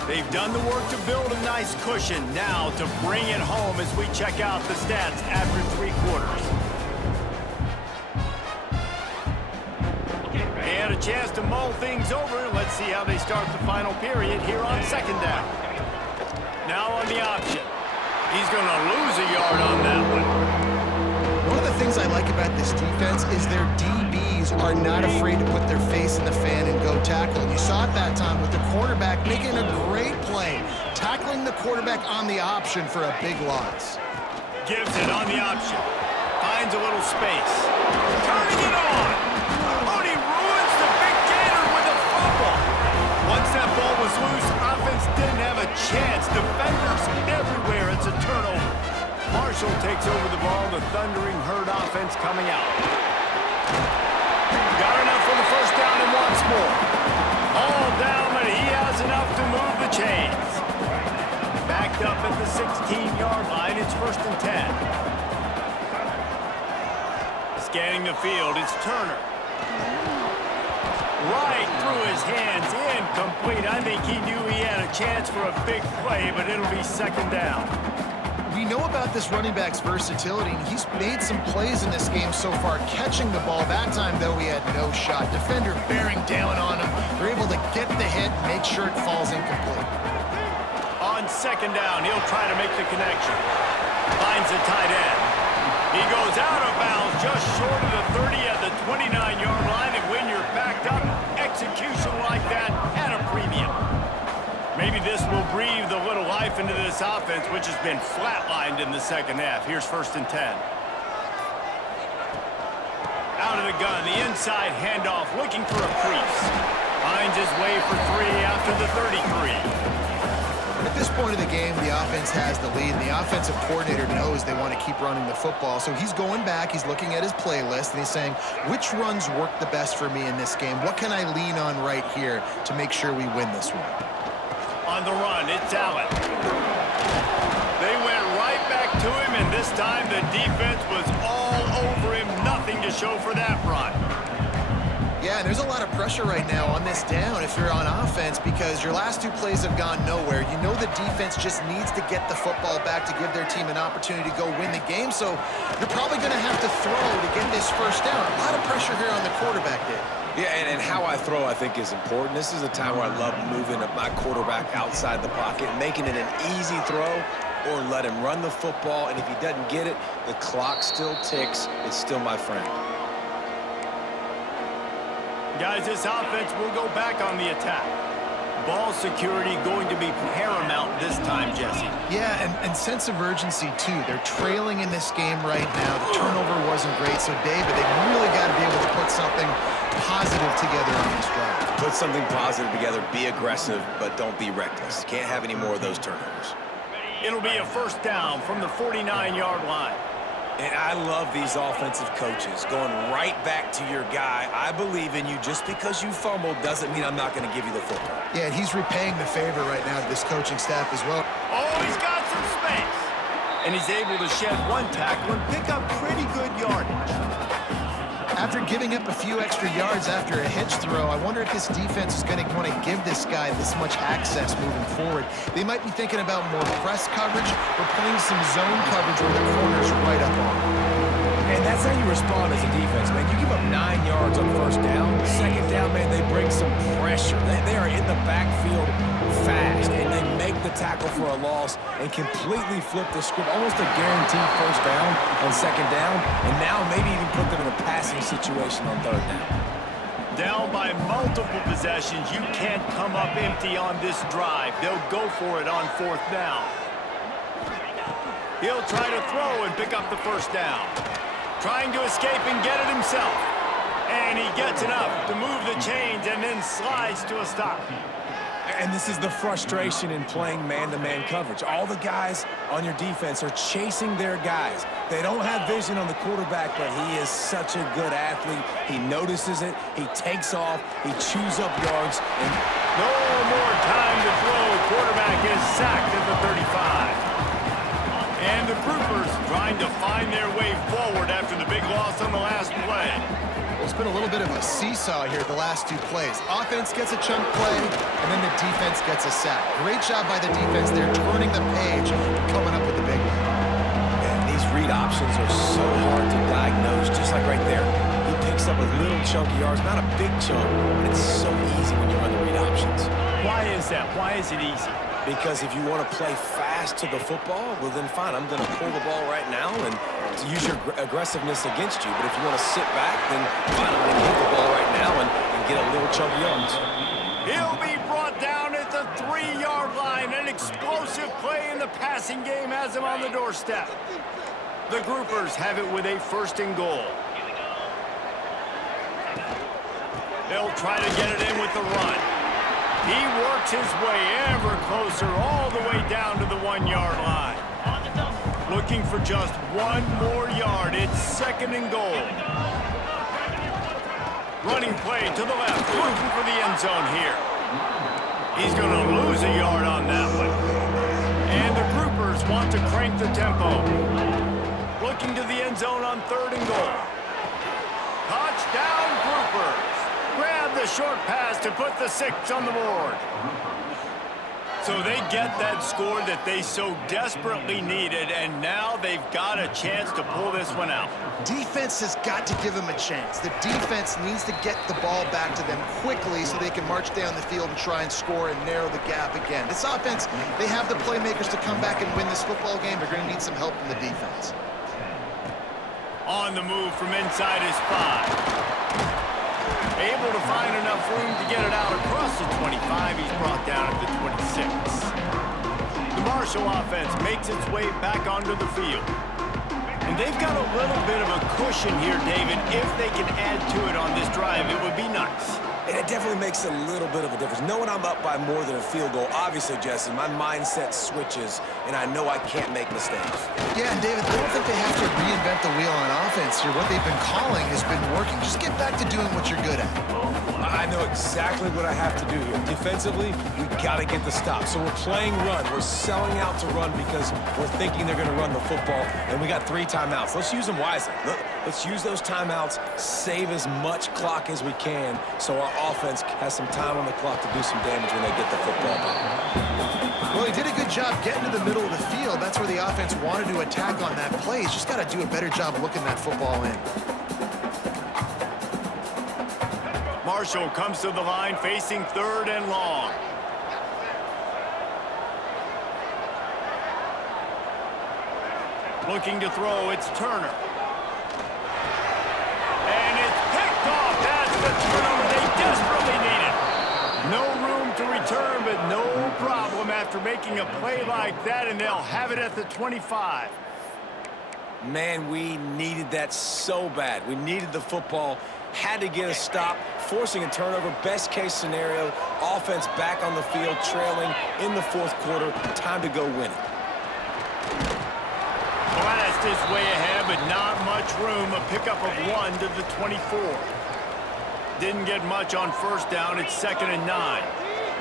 They've done the work to build a nice cushion. Now to bring it home as we check out the stats after 3 quarters. They had a chance to mull things over. Let's see how they start the final period here on 2nd down. Now on the option. He's going to lose a yard on that one. One of the things I like about this defense is their DBs are not afraid to put their face in the fan and go tackle. And you saw it that time with the quarterback making a great play, tackling the quarterback on the option for a big loss. Gives it on the option. Finds a little space. Turning it on. Oh, he ruins the big gator with a fumble. Once that ball was loose, offense didn't have a chance. Defenders everywhere. It's a turnover. Marshall takes over the ball. The Thundering Herd offense coming out. Got enough for the first down and wants more. All down, but he has enough to move the chains. Backed up at the 16-yard line. It's 1st and 10. Scanning the field, it's Turner. Right through his hands, incomplete. I think he knew he had a chance for a big play, but it'll be 2nd down. We know about this running back's versatility, and he's made some plays in this game so far, catching the ball. That time, though, he had no shot. Defender bearing down on him. They're able to get the hit, make sure it falls incomplete. On 2nd down, he'll try to make the connection. Finds the tight end. He goes out of bounds just short of the 30 at the 29-yard line, and when you're backed up, execution like that at a premium. Maybe this will breathe a little life into this offense, which has been flatlined in the 2nd half. Here's 1st and 10. Out of the gun, the inside handoff, looking for a crease. Finds his way for 3 after the 33. At this point of the game, the offense has the lead, and the offensive coordinator knows they want to keep running the football. So he's going back, he's looking at his playlist, and he's saying, which runs work the best for me in this game? What can I lean on right here to make sure we win this one? On the run, it's Allen. They went right back to him, and this time the defense was all over him. Nothing to show for that run. Yeah, and there's a lot of pressure right now on this down if you're on offense, because your last 2 plays have gone nowhere. You know the defense just needs to get the football back to give their team an opportunity to go win the game, so you're probably going to have to throw to get this 1st down. A lot of pressure here on the quarterback, Dave. Yeah, and how I throw, I think, is important. This is a time where I love moving my quarterback outside the pocket, making it an easy throw, or let him run the football, and if he doesn't get it, the clock still ticks. It's still my friend. Guys, this offense will go back on the attack. Ball security going to be paramount this time, Jesse. Yeah, and sense of urgency, too. They're trailing in this game right now. The turnover wasn't great, so David, they've really got to be able to put something positive together on this drive. Put something positive together, be aggressive, but don't be reckless. Can't have any more of those turnovers. It'll be a 1st down from the 49-yard line. And I love these offensive coaches going right back to your guy. I believe in you. Just because you fumbled doesn't mean I'm not going to give you the football. Yeah, he's repaying the favor right now to this coaching staff as well. Oh, he's got some space. And he's able to shed 1 tackle and pick up pretty good yardage. After giving up a few extra yards after a hitch throw, I wonder if this defense is going to want to give this guy this much access moving forward. They might be thinking about more press coverage or playing some zone coverage where the corner's right up on him. And that's how you respond as a defense, man. You give up 9 yards on 1st down. 2nd down, man, they bring some pressure. They are in the backfield fast, and they make the tackle for a loss and completely flip the script. Almost a guaranteed 1st down on 2nd down, and now maybe even put them in a passing situation on 3rd down. Down by multiple possessions, you can't come up empty on this drive. They'll go for it on 4th down. He'll try to throw and pick up the 1st down. Trying to escape and get it himself. And he gets enough to move the chains and then slides to a stop. And this is the frustration in playing man-to-man coverage. All the guys on your defense are chasing their guys. They don't have vision on the quarterback, but he is such a good athlete. He notices it, he takes off, he chews up yards. And no more time to throw. Quarterback is sacked at the 35. And the Groupers trying to find their way forward after the big loss on the last play. It's been a little bit of a seesaw here the last 2 plays. Offense gets a chunk play, and then the defense gets a sack. Great job by the defense there, turning the page and coming up with the big one. And these read options are so hard to diagnose, just like right there. He picks up a little chunk of yards, not a big chunk, but it's so easy when you run the read options. Why is that? Why is it easy? Because if you want to play fast to the football, well then fine, I'm going to pull the ball right now and use your aggressiveness against you. But if you want to sit back, then fine, I'm going to give the ball right now and get a little chunk of yards. He'll be brought down at the 3-yard line. An explosive play in the passing game has him on the doorstep. The Groupers have it with a 1st and goal. They'll try to get it in with the run. He works his way ever closer all the way down to the 1-yard line. Looking looking for just one more yard. It's 2nd and goal. Running play to the left, looking for the end zone here. He's going to lose a yard on that one. And the groupers want to crank the tempo. Looking to the end zone on 3rd and goal. Touchdown, groupers. Grab the short pass to put the 6 on the board. So they get that score that they so desperately needed, and now they've got a chance to pull this one out. Defense has got to give them a chance. The defense needs to get the ball back to them quickly so they can march down the field and try and score and narrow the gap again. This offense, they have the playmakers to come back and win this football game. They're going to need some help from the defense. On the move from inside his 5. Able to find enough room to get it out across the 25. He's brought down at the 26. The Marshall offense makes its way back onto the field. And they've got a little bit of a cushion here, David. If they can add to it on this drive, it would be nice. And it definitely makes a little bit of a difference. Knowing I'm up by more than a field goal, obviously, Jesse, my mindset switches, and I know I can't make mistakes. Yeah, and David, I don't think they have to reinvent the wheel on offense here. What they've been calling has been working. Just get back to doing what you're good at. I know exactly what I have to do here. Defensively, we got to get the stop. So we're playing run. We're selling out to run because we're thinking they're going to run the football, and we got 3 timeouts. Let's use them wisely. Let's use those timeouts, save as much clock as we can so our offense has some time on the clock to do some damage when they get the football back. Well, he did a good job getting to the middle of the field. That's where the offense wanted to attack on that play. He's just got to do a better job of looking that football in. Marshall comes to the line facing 3rd and long. Looking to throw, it's Turner. And it's picked off. That's the turnover they desperately needed. No room to return, but no problem after making a play like that, and they'll have it at the 25. Man, we needed that so bad. We needed the football, had to get a stop, forcing a turnover. Best case scenario, offense back on the field, trailing in the 4th quarter. Time to go win it. Blast is way ahead, but not much room. A pickup of 1 to the 24. Didn't get much on 1st down. It's 2nd and 9.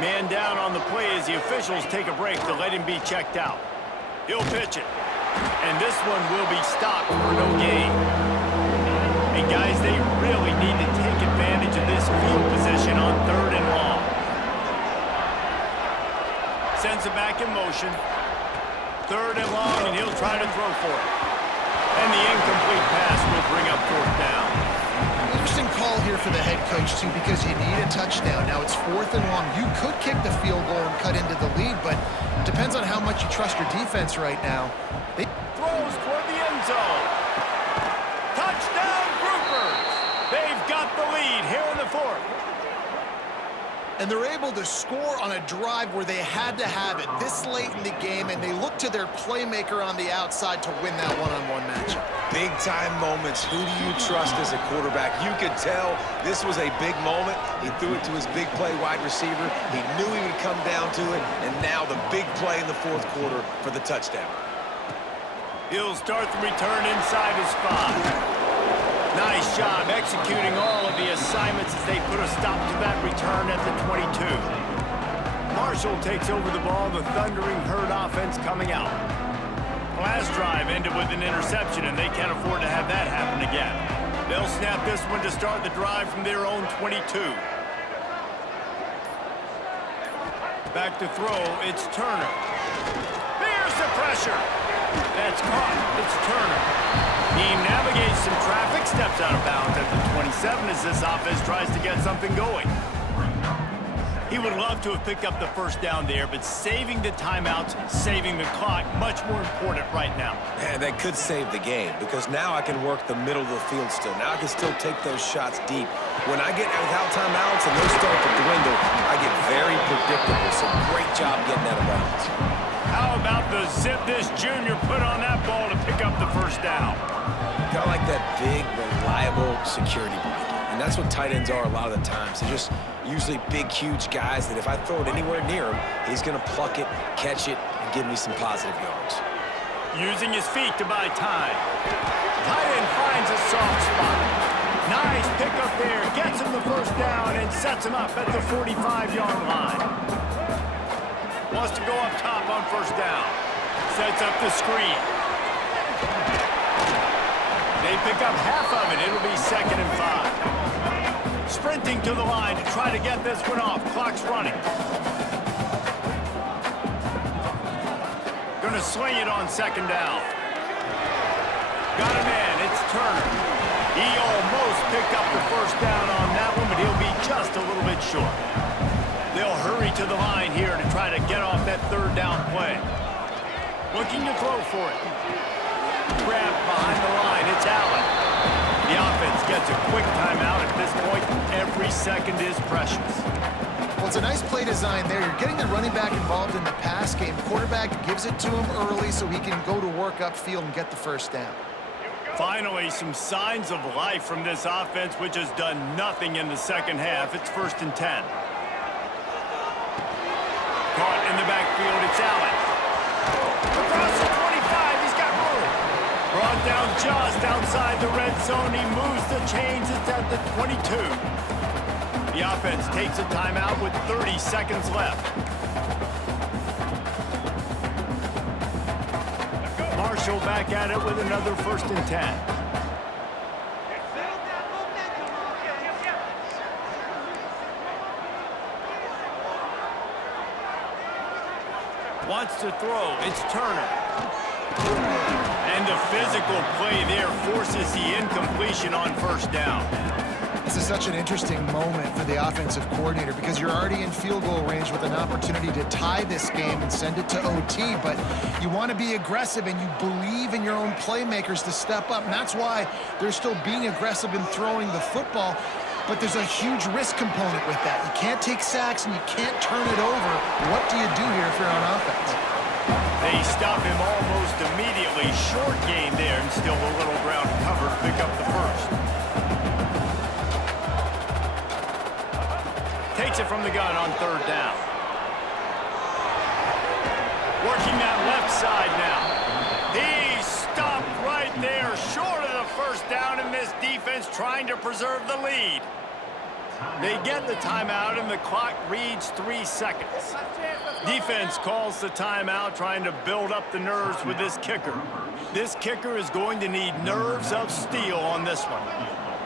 Man down on the play as the officials take a break to let him be checked out. He'll pitch it. And this one will be stopped for no gain. And guys, they really need to take advantage of this field position on 3rd and long. Sends it back in motion. 3rd and long, and he'll try to throw for it. And the incomplete pass will bring up 4th down. Interesting call here for the head coach, too, because you need a touchdown. Now it's 4th and long. You could kick the field goal and cut into the lead, but it depends on how much you trust your defense right now. Throws toward the end zone. Touchdown, groupers! They've got the lead here in the 4th. And they're able to score on a drive where they had to have it this late in the game, and they look to their playmaker on the outside to win that one-on-one matchup. Big-time moments. Who do you trust as a quarterback? You could tell this was a big moment. He threw it to his big play wide receiver. He knew he would come down to it, and now the big play in the 4th quarter for the touchdown. He'll start the return inside his 5. Nice job executing all of the assignments as they put a stop to that return at the 22. Marshall takes over the ball, the Thundering Herd offense coming out. Last drive ended with an interception, and they can't afford to have that happen again. They'll snap this one to start the drive from their own 22. Back to throw, it's Turner. There's the pressure. That's caught. It's Turner. He navigates some traffic, steps out of bounds at the 27 as this offense tries to get something going. He would love to have picked up the 1st down there, but saving the timeouts, saving the clock, much more important right now. Man, that could save the game because now I can work the middle of the field still. Now I can still take those shots deep. When I get without timeouts and those start to dwindle, I get very predictable. So great job getting out of bounds. How about the zip this junior put on that ball to pick up the 1st down? Kind of like that big, reliable security blanket. And that's what tight ends are a lot of the times. They're just usually big, huge guys that if I throw it anywhere near him, he's going to pluck it, catch it, and give me some positive yards. Using his feet to buy time. Tight end finds a soft spot. Nice pickup there. Gets him the first down and sets him up at the 45-yard line. Wants to go up top on first down. Sets up the screen. They pick up half of it. It'll be 2nd and 5. Sprinting to the line to try to get this one off. Clock's running. Going to sling it on 2nd down. Got a man. It's Turner. He almost picked up the first down on that one, but he'll be just a little bit short. They'll hurry to the line here to try to get off that 3rd down play. Looking to throw for it. Grab behind the line. It's Allen. The offense gets a quick timeout at this point. Every second is precious. Well, it's a nice play design there. You're getting the running back involved in the pass game. Quarterback gives it to him early so he can go to work upfield and get the first down. Finally, some signs of life from this offense, which has done nothing in the second half. It's 1st and 10. Caught in the backfield, it's Allen. Across the 25, he's got room. Brought down just outside the red zone. He moves the chains. It's at the 22. The offense takes a timeout with 30 seconds left. Marshall back at it with another 1st and 10. Wants to throw. It's Turner. And the physical play there forces the incompletion on 1st down. This is such an interesting moment for the offensive coordinator because you're already in field goal range with an opportunity to tie this game and send it to OT, but you want to be aggressive and you believe in your own playmakers to step up, and that's why they're still being aggressive in throwing the football, but there's a huge risk component with that. You can't take sacks and you can't turn it over. What do you do here if you're on offense? They stop him almost immediately. Short gain there and still a little ground cover to pick up the first. Takes it from the gun on 3rd down. Working that left side now. He stopped right there, short of the first down, and this defense trying to preserve the lead. They get the timeout, and the clock reads 3 seconds. Defense calls the timeout, trying to build up the nerves with this kicker. This kicker is going to need nerves of steel on this one.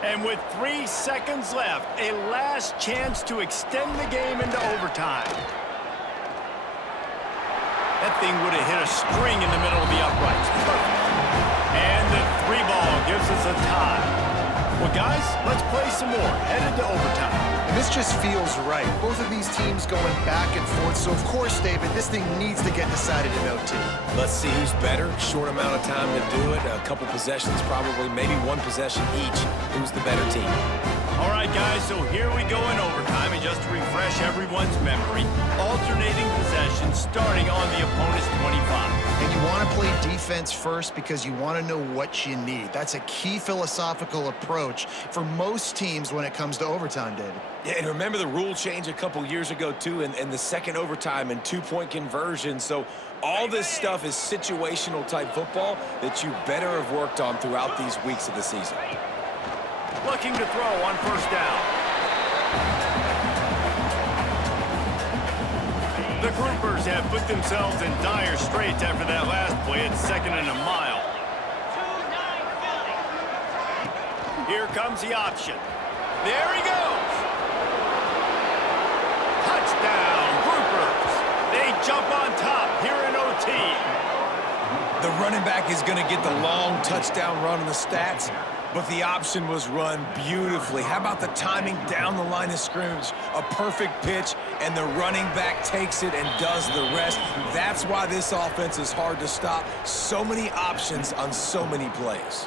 And with 3 seconds left, a last chance to extend the game into overtime. That thing would have hit a string in the middle of the uprights. Perfect. And the 3 ball gives us a tie. Well, guys, let's play some more. Headed to overtime. And this just feels right. Both of these teams going back and forth. So, of course, David, this thing needs to get decided in OT. Let's see who's better. Short amount of time to do it. A couple possessions, probably maybe 1 possession each. Who's the better team? All right, guys, so here we go in overtime. And just to refresh everyone's memory, alternating possessions starting on the opponent's 25. And you want to play defense first because you want to know what you need. That's a key philosophical approach for most teams when it comes to overtime, David. Yeah, and remember the rule change a couple years ago, too, and the second overtime and 2-point conversion. So all this stuff is situational type football that you better have worked on throughout these weeks of the season. Looking to throw on first down. The Groupers have put themselves in dire straits after that last play. It's 2nd and a mile. Here comes the option. There he goes. Touchdown, Groupers. They jump on top here in OT. The running back is going to get the long touchdown run in the stats, but the option was run beautifully. How about the timing down the line of scrimmage? A perfect pitch, and the running back takes it and does the rest. That's why this offense is hard to stop. So many options on so many plays.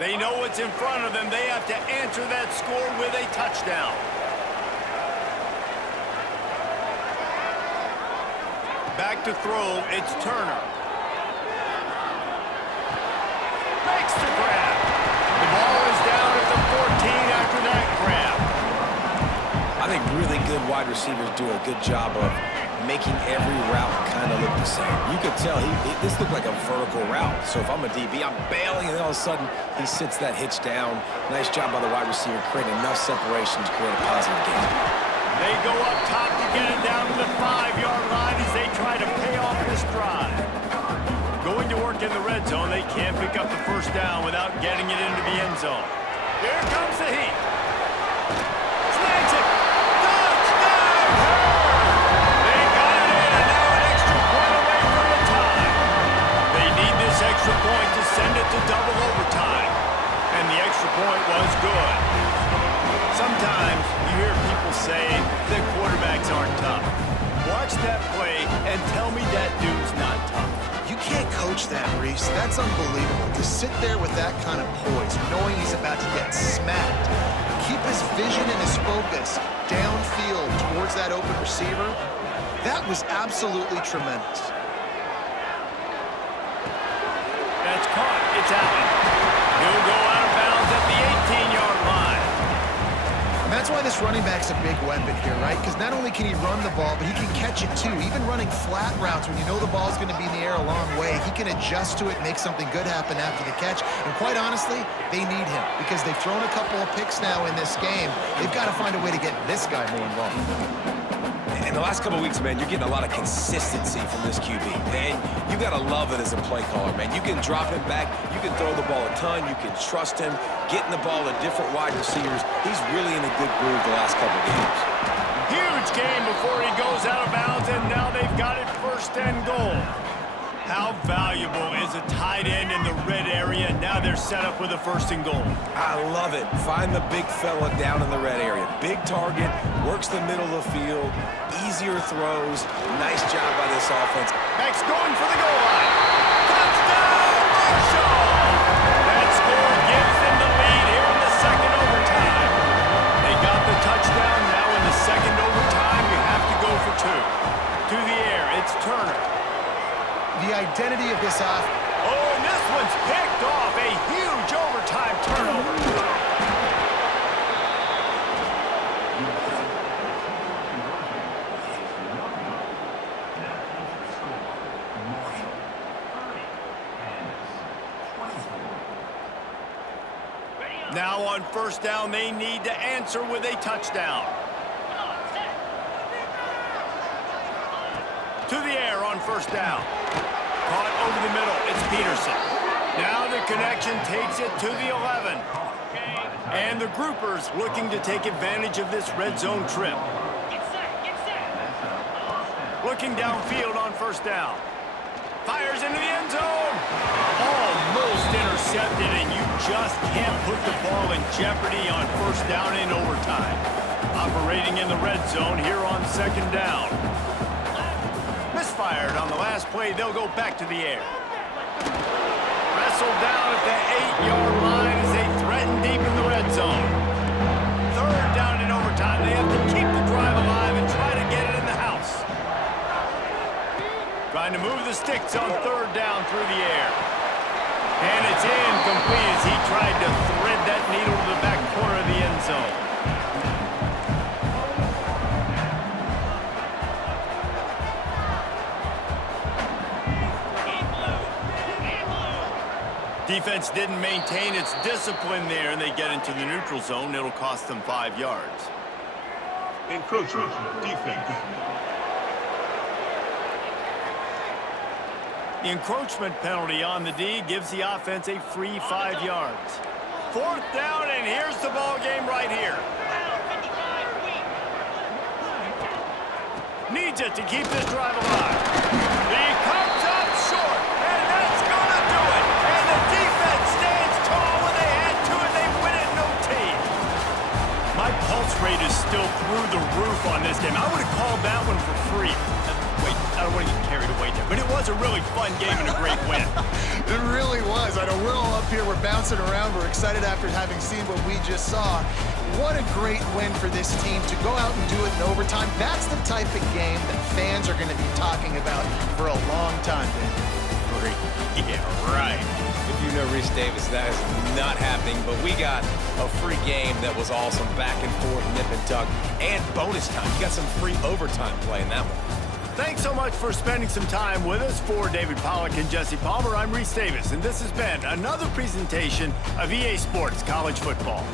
They know what's in front of them. They have to answer that score with a touchdown. Back to throw, it's Turner. receivers do a good job of making every route kind of look the same. You could tell this looked like a vertical route. So if I'm a DB, I'm bailing, and then all of a sudden he sits that hitch down. Nice job by the wide receiver, creating enough separation to create a positive gain. They go up top to get it down to the 5-yard line as they try to pay off this drive. Going to work in the red zone, they can't pick up the first down without getting it into the end zone. Here comes the heat. Snags it. Touchdown! They got it in, and now an extra point away from the tie. They need this extra point to send it to double overtime. And the extra point was good. Sometimes you hear people say that quarterbacks aren't tough. Watch that play and tell me that dude's not tough. You can't coach that, Reese. That's unbelievable. To sit there with that kind of poise, knowing he's about to get smacked, keep his vision and his focus downfield towards that open receiver, that was absolutely tremendous. That's caught. It's Allen. He'll go out of bounds at the 18-yard line. And that's why this running back's a big weapon here, right? Because not only can he run the ball, but he can catch it too. Even running flat routes when you know the ball's going to be in the air a long way, he can adjust to it, make something good happen after the catch. And quite honestly, they need him because they've thrown a couple of picks now in this game. They've got to find a way to get this guy more involved. In the last couple of weeks, man, you're getting a lot of consistency from this QB. And you got to love it as a play caller, man. You can drop him back. You can throw the ball a ton. You can trust him. Getting the ball to different wide receivers. He's really in a good groove the last couple of games. Huge game before he goes out of bounds, and now they've got it 1st and goal. How valuable is a tight end in the red area? Now they're set up with a 1st and goal. I love it. Find the big fella down in the red area. Big target, works the middle of the field, easier throws. Nice job by this offense. Max going for the goal line. Touchdown, Marshall! That score gives them the lead here in the 2nd overtime. They got the touchdown. Now in the 2nd overtime, you have to go for 2. To the air, it's Turner. The identity of this offense. Oh, and this one's picked off. A huge overtime turnover. Now on 1st down, they need to answer with a touchdown. To the air on 1st down. Caught over the middle. It's Peterson. Now the connection takes it to the 11. And the groupers looking to take advantage of this red zone trip. Looking downfield on 1st down. Fires into the end zone. Almost intercepted, and you just can't put the ball in jeopardy on 1st down in overtime. Operating in the red zone here on 2nd down. Misfired on the last play. They'll go back to the air. Wrestled down at the 8-yard line as they threaten deep in the red zone. 3rd down in overtime. They have to keep the drive alive and try to get it in the house. Trying to move the sticks on 3rd down through the air. And it's incomplete as he tried to thread that needle to the back corner of the end zone. Defense didn't maintain its discipline there, and they get into the neutral zone. It'll cost them 5 yards. Encroachment, defense. The encroachment penalty on the D gives the offense a free 5 yards. 4th down, and here's the ball game right here. Needs it to keep this drive alive. He comes up short, and that's going to do it. And the defense stands tall when they had to, and they win it in OT. My pulse rate is still through the roof on this game. I would have called that one for free. Wait, I don't want to get carried away there, but it was a really fun game and a great win. It really was. I know we're all up here, we're bouncing around, we're excited after having seen what we just saw. What a great win for this team to go out and do it in overtime. That's the type of game that fans are going to be talking about for a long time, Ben. Great Yeah, right. If you know Reese Davis, that is not happening, but we got a free game that was awesome. Back and forth, nip and tuck, and bonus time. You got some free overtime play in that one. Thanks so much for spending some time with us. For David Pollack and Jesse Palmer, I'm Reese Davis, and this has been another presentation of EA Sports College Football.